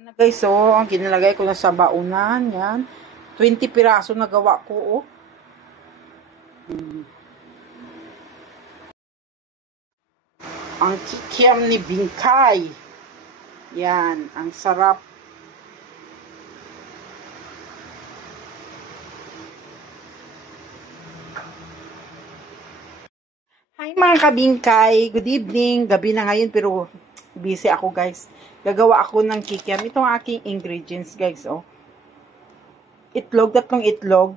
Yan na guys, oh, ang ginalagay ko na sa baunan, yan. 20 piraso na gawa ko, oh. Ang kikiam ni Bingkay. Yan, ang sarap. Hi mga kabingkay, good evening. Gabi na ngayon pero busy ako guys. Gagawa ako ng kikiam. Itong aking ingredients guys, oh. Itlog, 3 itlog.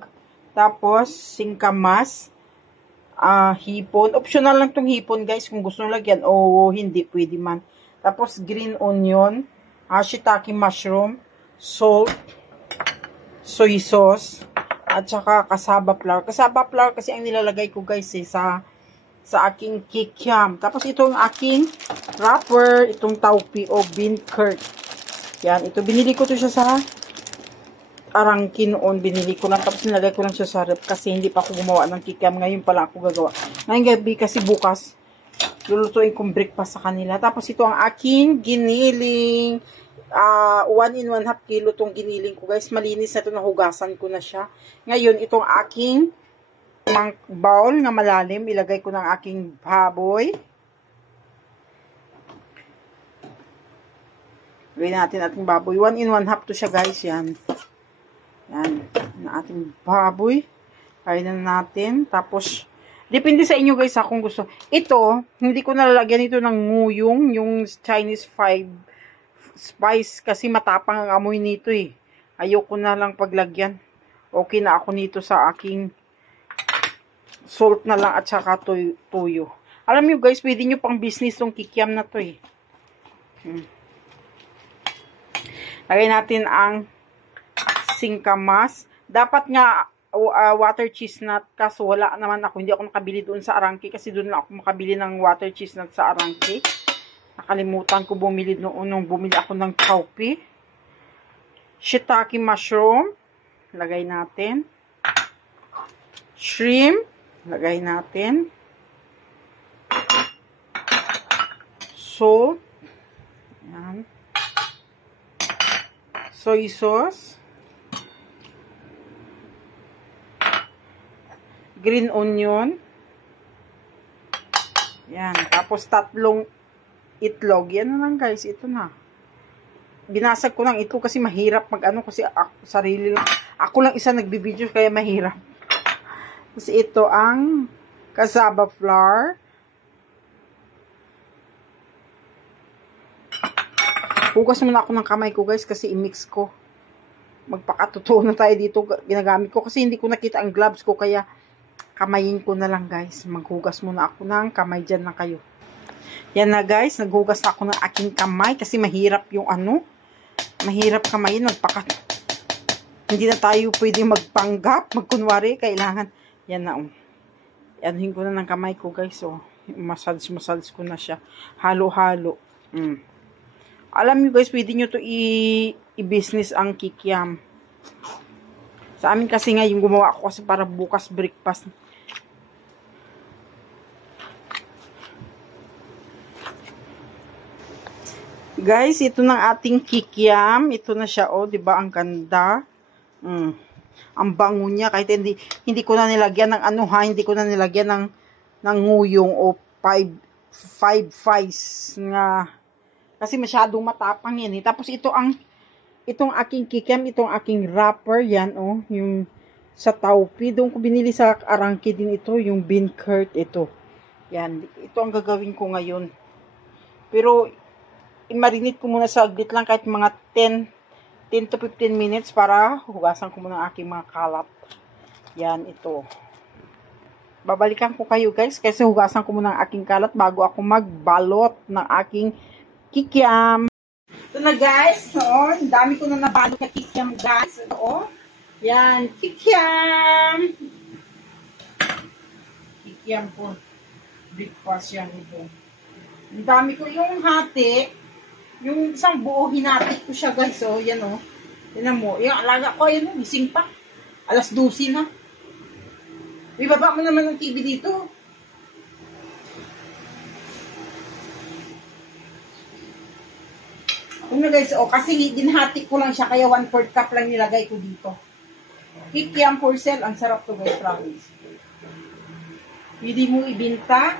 Tapos, singkamas. Hipon. Optional lang tong hipon guys kung gusto nyo lagyan o hindi, pwede man. Tapos, green onion. Shiitake mushroom. Salt. Soy sauce. At saka kasaba flour. Kasaba flour kasi ang nilalagay ko guys sa aking kikiam. Tapos ito ang aking wrapper, itong taupi o bean curd. Yan, ito binili ko to siya sa Arangke noon, binili ko lang. Tapos nilagay ko lang siya sa rep kasi hindi pa ako gumawa ng kikiam. Ngayon pala ako gagawa. Ngayong gabi kasi bukas, lulutuin kong breakfast sa kanila. Tapos ito ang aking giniling. 1 in 1/2 kilo tong giniling ko guys. Malinis na ito, nahugasan ko na siya. Ngayon, itong aking bowl na malalim, ilagay ko ng aking baboy. Gawin natin ating baboy. 1 in 1/2 to siya guys, yan. Yan, na ating baboy. Kain na natin. Tapos, depende sa inyo guys kung gusto. Ito, hindi ko nalalagyan ito ng nguyong, yung Chinese 5 spice, kasi matapang ang amoy nito eh. Ayoko na lang paglagyan. Okay na ako nito sa aking salt na lang at saka tuyo. Alam nyo guys, pwede nyo pang business tong kikiam na to eh. Lagay natin ang singkamas. Dapat nga water chestnut, kaso wala naman ako. Hindi ako nakabili doon sa Arangke kasi doon lang ako makabili ng water chestnut sa Arangke. Nakalimutan ko bumili noon nung bumili ako ng taupi. Shiitake mushroom. Lagay natin. Shrimp. Lagay natin. Salt. Yan. Soy sauce. Green onion. Yan. Tapos 3 itlog. Yan na lang guys. Ito na. Binasag ko ng itlog kasi mahirap mag-ano kasi sarili lang. Ako lang isa nagbibideo kaya mahirap. Kasi ito ang cassava flour. Hugas muna ako ng kamay ko guys kasi i-mix ko. Magpakatotoo na tayo dito. Ginagamit ko kasi hindi ko nakita ang gloves ko kaya kamayin ko na lang guys. Maghugas muna ako ng kamay, dyan na kayo. Yan na guys, naghugas na ako ng aking kamay kasi mahirap yung mahirap kamayin, hindi na tayo pwede magpanggap, magkunwari, kailangan, yan na anuhin ko na ng kamay ko guys, massage ko na siya, halo-halo. Alam niyo guys, pwede nyo to i-business ang kikiam. Sa amin kasi nga, yung gumawa ako kasi para bukas breakfast. Guys, ito ng ating kikiam. Ito na siya, oh, 'di ba? Ang ganda. Ang bango niya kahit hindi ko na nilagyan ng hindi ko na nilagyan ng nguyong o 5 fries nga kasi masyadong matapang yan eh. Tapos itong aking kikiam, itong aking wrapper yan, oh, yung sa taupi. Doon ko binili sa Arangke din ito, yung bean curd ito. Yan, ito ang gagawin ko ngayon. Pero i-marinate ko muna sa aglit lang kahit mga 10 to 15 minutes para hugasan ko muna ang aking mga kalat. Yan, ito. Babalikan ko kayo guys kasi hugasan ko muna ang aking kalat bago ako magbalot ng aking kikiam. Ito na guys. Ang dami ko na nabalot na kikiam guys. Ito, yan, kikiam. Kikiam po. Breakfast yan ito. Ang dami ko yung hati. Yung isang buo, hinatik ko siya guys. So, yan o. Yan mo. Yung alaga ko, yan o. Gising pa. 12:00 na. Ibaba mo naman ng TV dito. Ano guys, kasi dinhati ko lang siya, kaya 1/4 cup lang nilagay ko dito. Kikiam for sale, ang sarap to guys, promise. Pwede mo ibinta.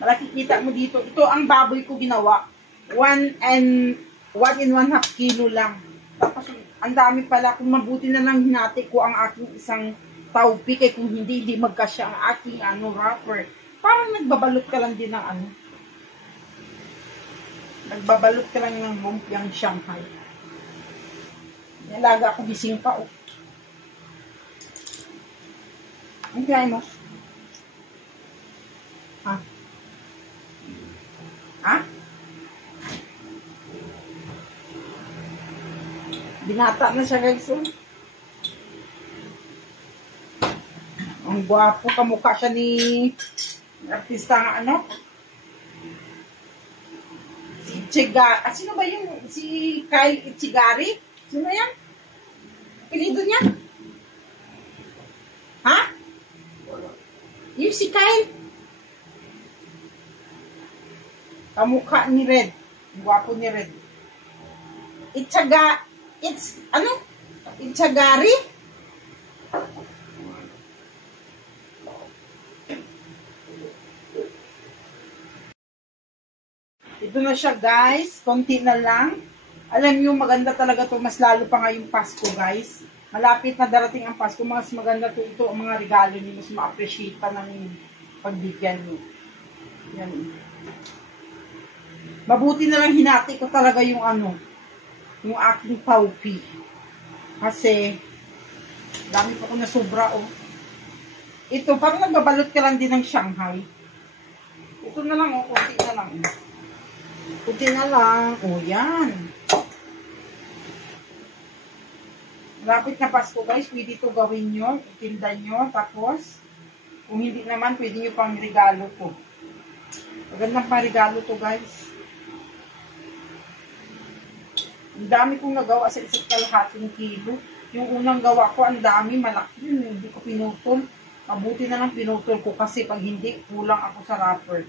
Makikita mo dito. Ito ang baboy ko ginawa. 1 and 1 kilo lang. Tapos, ang dami pala. Kung mabuti na lang hinati ko ang aking isang taupi, kaya kung hindi magkasya ang aking wrapper. Parang nagbabalot ka lang din ng Nagbabalot ka lang ng lumpiang Shanghai. Nalaga ako gising pa, Ang kaya mo? Ha? Ha? Binata na siya guys, Ang gwapo, kamukha siya ni artista nga si Chiga. Sino ba yun? Si Kyle Ichigari? Sino yan? Apelido niya? Ha? Yung si Kyle? Kamukha ni Red. Gwapo ni Red. Ichagari? Ito na siya guys. Konti na lang. Alam niyo, maganda talaga to. Mas lalo pa ngayong Pasko guys. Malapit na darating ang Pasko. Mas maganda to ito. Ang mga regalo niyo. Mas ma-appreciate pa ng pagbigyan niyo. Yan. Mabuti na lang hinati ko talaga yung yung aking taupi. Kasi, dami pa ko na sobra, Ito, parang nagbabalot ka lang din ng Shanghai. Ito na lang, kunti na lang. Kunti na lang. Yan. Lapit na Pasko, guys. Pwede ito gawin nyo. Itinda nyo. Tapos, kung hindi naman, pwede nyo pang regalo to. Magandang pang regalo to, guys. Ang dami kong nagawa sa isa't kalahating kilo. Yung unang gawa ko, ang dami, malaki yun. Hindi ko pinutol. Mabuti na lang pinutol ko kasi pag hindi, kulang ako sa wrapper.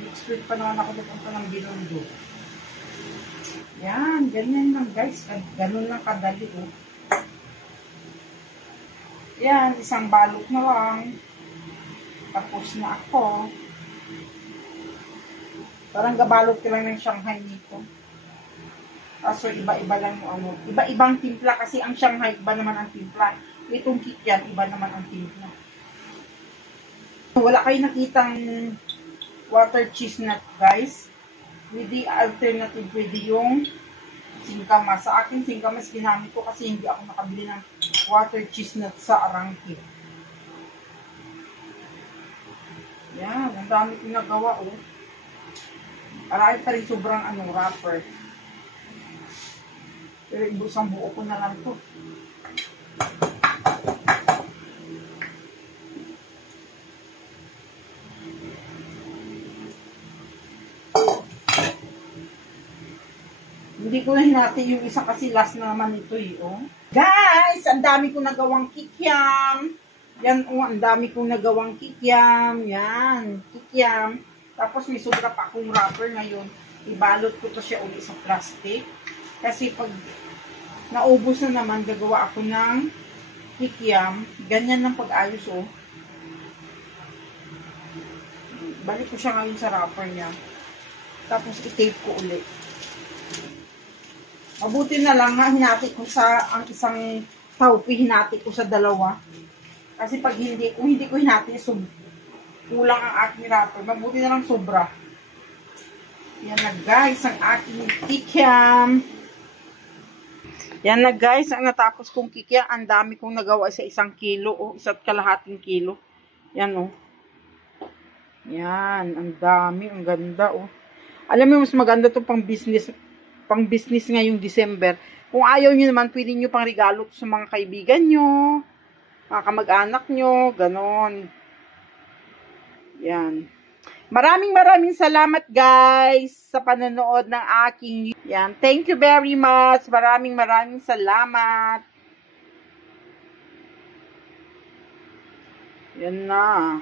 Next week pa naman ako pupunta ng Binondo. Yan, ganyan lang guys. Ganun lang kadali, Yan, isang balot na lang. Tapos na ako. Parang gabalot ka lang ng Shanghai dito. Kaso iba-iba lang iba-ibang timpla kasi ang Shanghai iba naman ang timpla. Itong Kikiam iba naman ang timpla. Wala kayo nakitang water cheese nut guys. With the alternative pwede yung singkamas. Sa akin singkamas ginamit ko kasi hindi ako nakabili ng water cheese nut sa Arangke. Yan, ang dami ko nagawa Marami pa rin sobrang wrapper. Pero ibusang buo ko na lang to. Hindi ko na hinati yung isa kasi last na naman ito Guys, ang dami ko nagawang kikiam. Yan ang dami kong nagawang kikiam. Yan, kikiam. Tapos may sobra pa akong wrapper ngayon. Ibalot ko to siya uli sa plastic. Kasi pag naubos na naman, gagawa ako ng kikiam. Ganyan ng pag-ayos Balik ko siya ngayon sa wrapper niya. Tapos i-tape ko uli. Mabuti na lang hinati ko ang isang taupi, hinati ko sa dalawa. Kasi pag kung hindi ko hinati, kulang ang aking wrapper. Mabuti na lang sobra. Yan na guys, ang aking kikiam. Yan na guys, ang natapos kong kikiam. Ang dami kong nagawa sa 1 kilo. Isa't kalahating kilo. Yan Yan, ang dami, ang ganda Alam mo, mas maganda to pang business ngayong December. Kung ayaw nyo naman, pwede nyo pang regalo sa mga kaibigan nyo, mga kamag-anak nyo, ganon. Yan. Maraming salamat guys sa panonood ng aking yan. Thank you very much. Maraming salamat. Yan na.